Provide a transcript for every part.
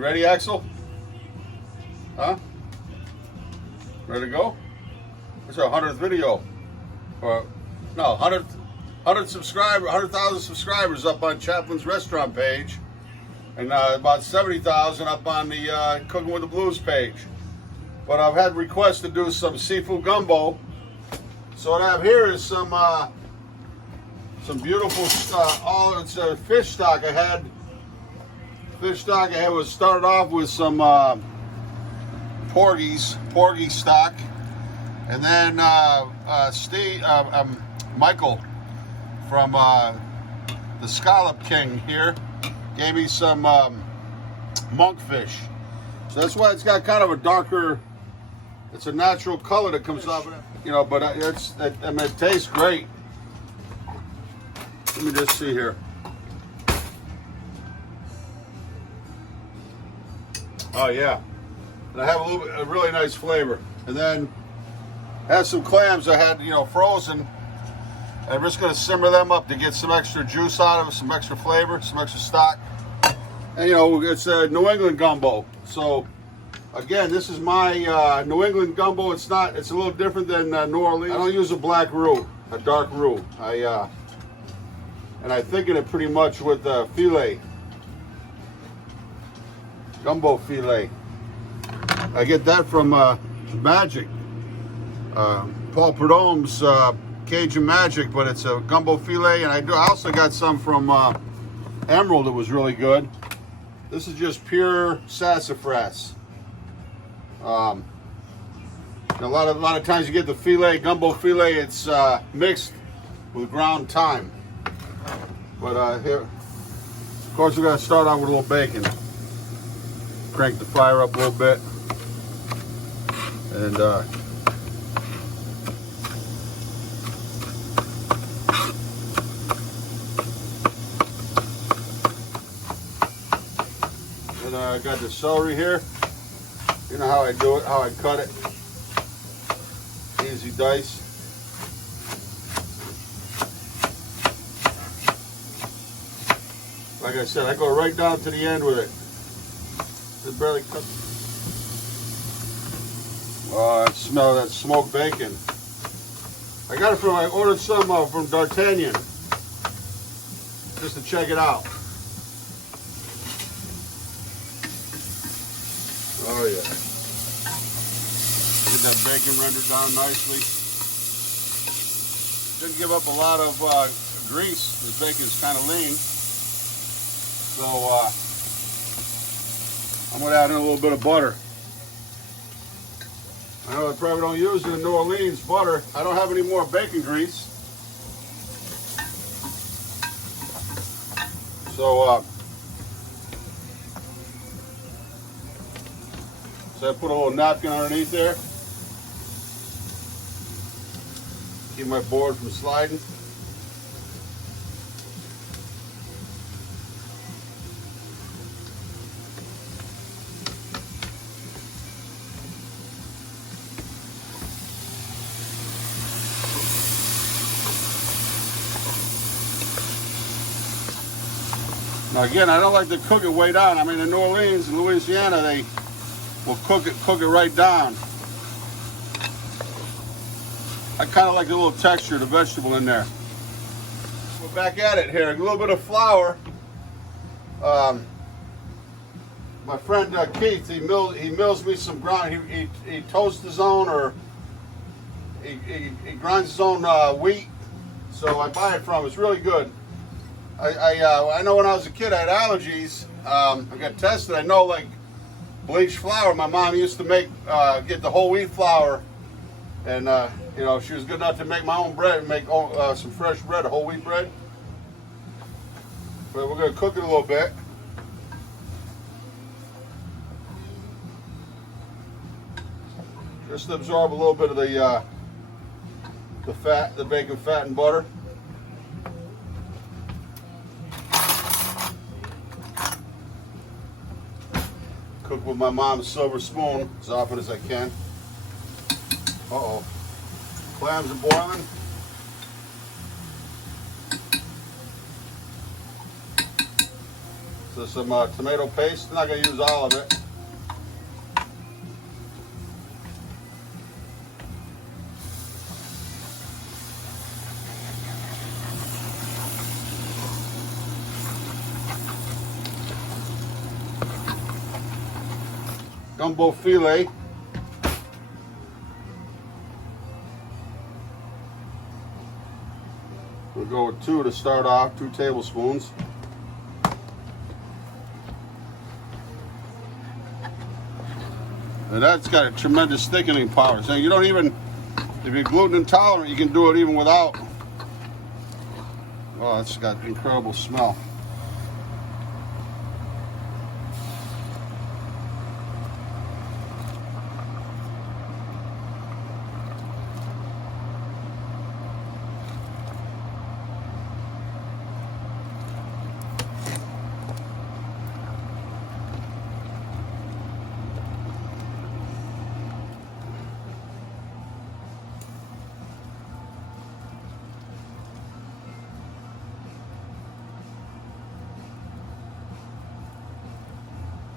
You ready, Axel? Huh? Ready to go? It's our 100th video. Or, no, 100,000 subscribers up on Chaplin's restaurant page. And about 70,000 up on the Cooking with the Blues page. But I've had requests to do some seafood gumbo. So what I have here is some beautiful, it's a fish stock I had. Was started off with some porgy stock, and then Michael from the Scallop King here gave me some monkfish. So that's why it's got kind of a darker. It's a natural color that comes off of it, you know. But it tastes great. Let me just see here. Oh yeah, and I have a really nice flavor. And then I have some clams I had, frozen. I'm just going to simmer them up to get some extra juice out of it, some extra flavor, some extra stock. And it's a New England gumbo. So again, this is my New England gumbo. It's a little different than New Orleans. I don't use a black roux, a dark roux. And I thicken it pretty much with filet. Gumbo filet. I get that from Magic. Paul Prudhomme's Cajun Magic, but it's a gumbo filet, and I also got some from Emerald that was really good. This is just pure sassafras. A lot of times you get the filet, gumbo filet, it's mixed with ground thyme. But here, of course, we're going to start out with a little bacon. Crank the fire up a little bit, and I got the celery here. You know how I do it, how I cut it. Easy dice. Like I said, I go right down to the end with it. It's barely cooked. Oh, I smell that smoked bacon. I ordered some from D'Artagnan, just to check it out. Oh yeah. Get that bacon rendered down nicely. Didn't give up a lot of grease. The bacon is kind of lean. So I'm going to add in a little bit of butter. I know I probably don't use it in New Orleans butter. I don't have any more bacon grease. So I put a little napkin underneath there. Keep my board from sliding. Now again, I don't like to cook it way down. I mean, in New Orleans and Louisiana, they will cook it right down. I kind of like the little texture of the vegetable in there. We're back at it here. A little bit of flour. My friend Keith, he mills me some ground. He toasts his own, or he grinds his own wheat. So I buy it from him. It's really good. I know when I was a kid I had allergies. I got tested. I know, like bleached flour, my mom used to make, get the whole wheat flour, and she was good enough to make my own bread and make some fresh bread, whole wheat bread. But we're going to cook it a little bit. Just to absorb a little bit of the fat, the bacon fat and butter. Cook with my mom's silver spoon as often as I can. Uh-oh. Clams are boiling. So some tomato paste. I'm not going to use all of it. Gumbo filet. We'll go with 2 to start off, 2 tablespoons. And that's got a tremendous thickening power. So you don't even, if you're gluten intolerant, you can do it even without. Oh, it's got incredible smell.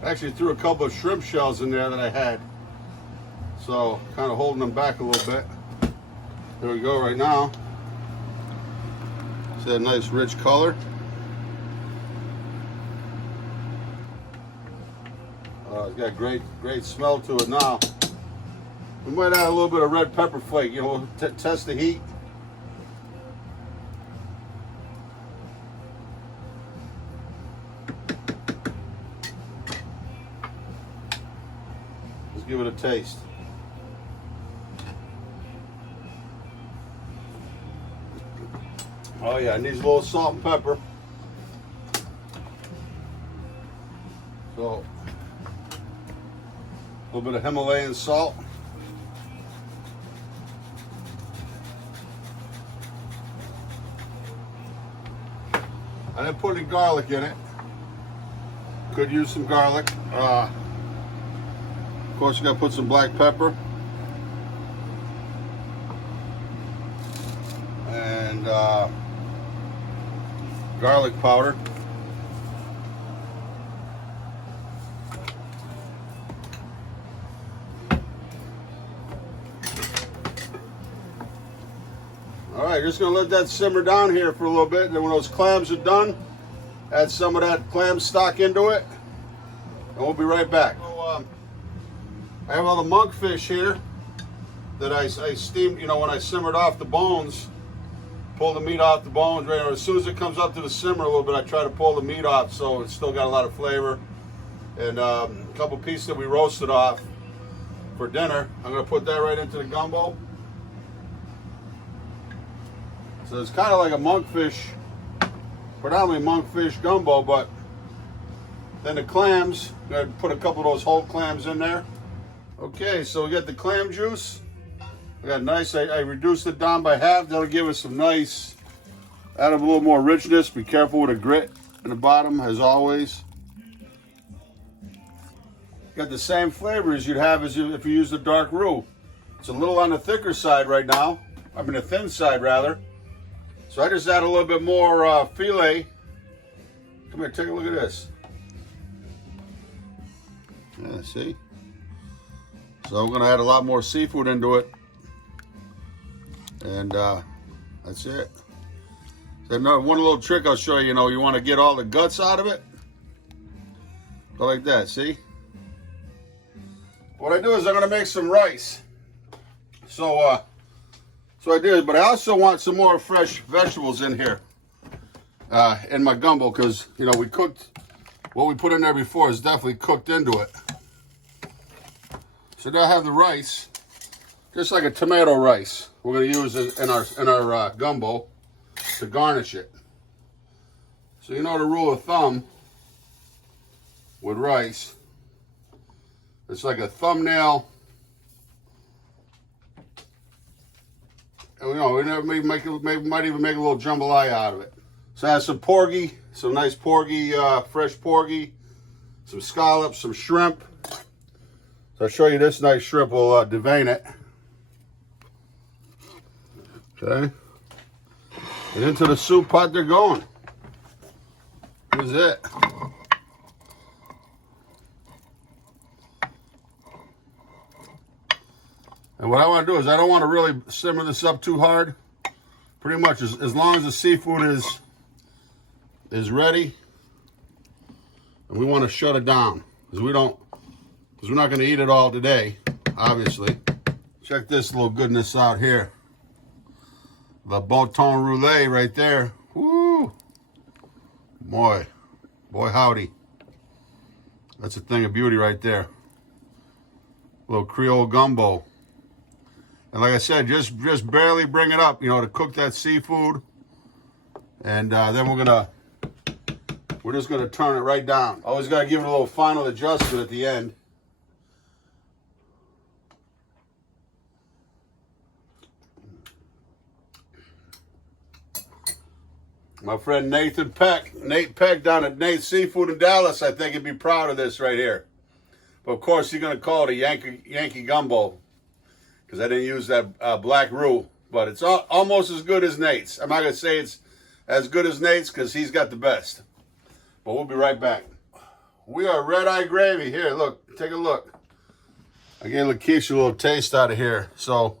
I actually threw a couple of shrimp shells in there that I had. So kind of holding them back a little bit. There we go right now. It's a nice rich color. It's got great smell to it now. We might add a little bit of red pepper flake, you know, we'll test the heat. Give it a taste. Oh yeah, it needs a little salt and pepper. So, a little bit of Himalayan salt. I didn't put any garlic in it. Could use some garlic. Of course, you got to put some black pepper and garlic powder. All right, just gonna let that simmer down here for a little bit. And then when those clams are done, add some of that clam stock into it, and we'll be right back. I have all the monkfish here that I steamed, you know, when I simmered off the bones, pull the meat off the bones, right? Or as soon as it comes up to the simmer a little bit, I try to pull the meat off so it's still got a lot of flavor. And a couple pieces that we roasted off for dinner. I'm gonna put that right into the gumbo. So it's kind of like a monkfish, predominantly monkfish gumbo, but then the clams, I'm gonna put a couple of those whole clams in there. Okay, so we got the clam juice. We got nice, I reduced it down by half. That'll give us some nice, add a little more richness. Be careful with the grit in the bottom, as always. Got the same flavor as you'd have if you use the dark roux. It's a little on the thicker side right now. I mean the thin side rather. So I just add a little bit more filet. Come here, take a look at this. Yeah, see? So we're gonna add a lot more seafood into it. And that's it. So one little trick I'll show you, you know, you wanna get all the guts out of it. Go like that, see? What I do is I'm gonna make some rice. So I did, but I also want some more fresh vegetables in here. In my gumbo, because, you know, we cooked, what we put in there before is definitely cooked into it. So now I have the rice, just like a tomato rice. We're going to use it in our gumbo to garnish it. So you know the rule of thumb with rice, it's like a thumbnail. And, you know, we might even make a little jambalaya out of it. So I have some porgy, some nice porgy, fresh porgy, some scallops, some shrimp. So I'll show you this nice shrimp. We'll devein it. Okay. And into the soup pot they're going. Here's it. And what I want to do is I don't want to really simmer this up too hard. Pretty much as long as the seafood is ready, and we want to shut it down because we're not going to eat it all today, obviously. Check this little goodness out here. The bon ton roulette right there. Woo! Boy howdy. That's a thing of beauty right there. Little Creole gumbo. And like I said, just barely bring it up, you know, to cook that seafood. And then we're just gonna turn it right down. Always gotta give it a little final adjustment at the end. My friend Nate Peck down at Nate's Seafood in Dallas, I think he'd be proud of this right here. But of course, he's gonna call it a Yankee gumbo because I didn't use that black roux. But it's almost as good as Nate's. I'm not gonna say it's as good as Nate's because he's got the best. But we'll be right back. We are red eye gravy here. Look, take a look. I gave Lakeisha a little taste out of here. So,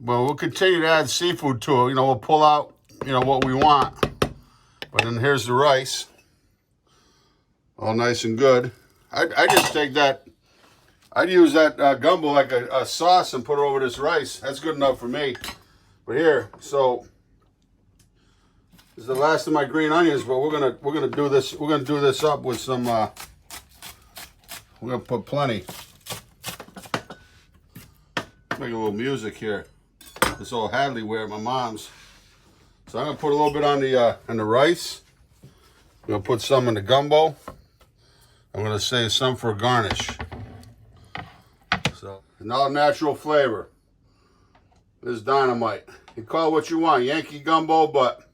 well, we'll continue to add seafood to it. You know, we'll pull out, you know, what we want. But then here's the rice. All nice and good. I just take that, I'd use that gumbo like a sauce and put it over this rice. That's good enough for me. But here, so this is the last of my green onions, but we're gonna do this. We're gonna do this up with some. We're gonna put plenty. Make a little music here. This old Hadley ware, my mom's. So I'm gonna put a little bit on the rice. I'm gonna put some in the gumbo. I'm gonna save some for a garnish. So, and all natural flavor. This is dynamite. You call it what you want, Yankee gumbo, but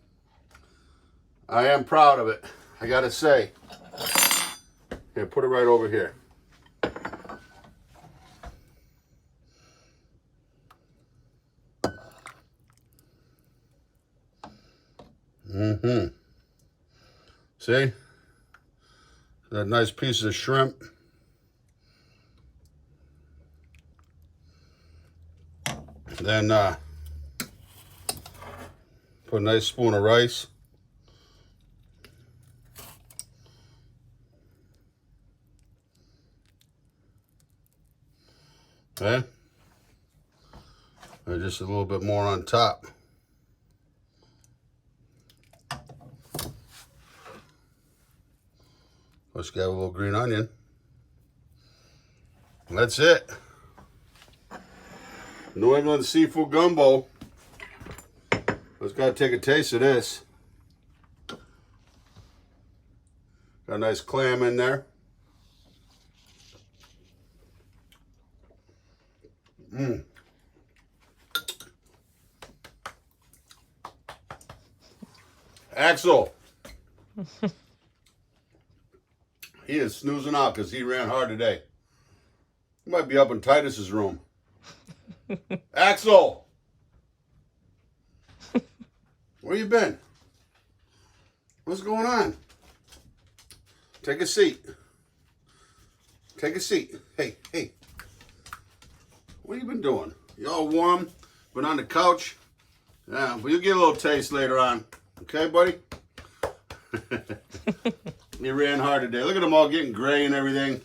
I am proud of it. I gotta say. Here, put it right over here. See? That nice piece of shrimp. Then put a nice spoon of rice. Okay. And just a little bit more on top. Let's get a little green onion. That's it. New England seafood gumbo. Let's gotta take a taste of this. Got a nice clam in there. Axel. He is snoozing out because he ran hard today. He might be up in Titus's room. Axel! Where you been? What's going on? Take a seat. Take a seat. Hey. What have you been doing? You all warm? Been on the couch? Yeah, well, you'll get a little taste later on. Okay, buddy? He ran hard today. Look at them all getting gray and everything.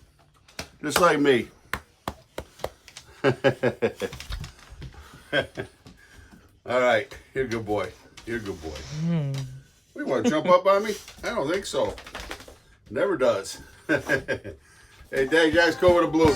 Just like me. All right. You're a good boy. You're a good boy. You want to jump up on me? I don't think so. Never does. Hey, Dad, you guys go with the blue.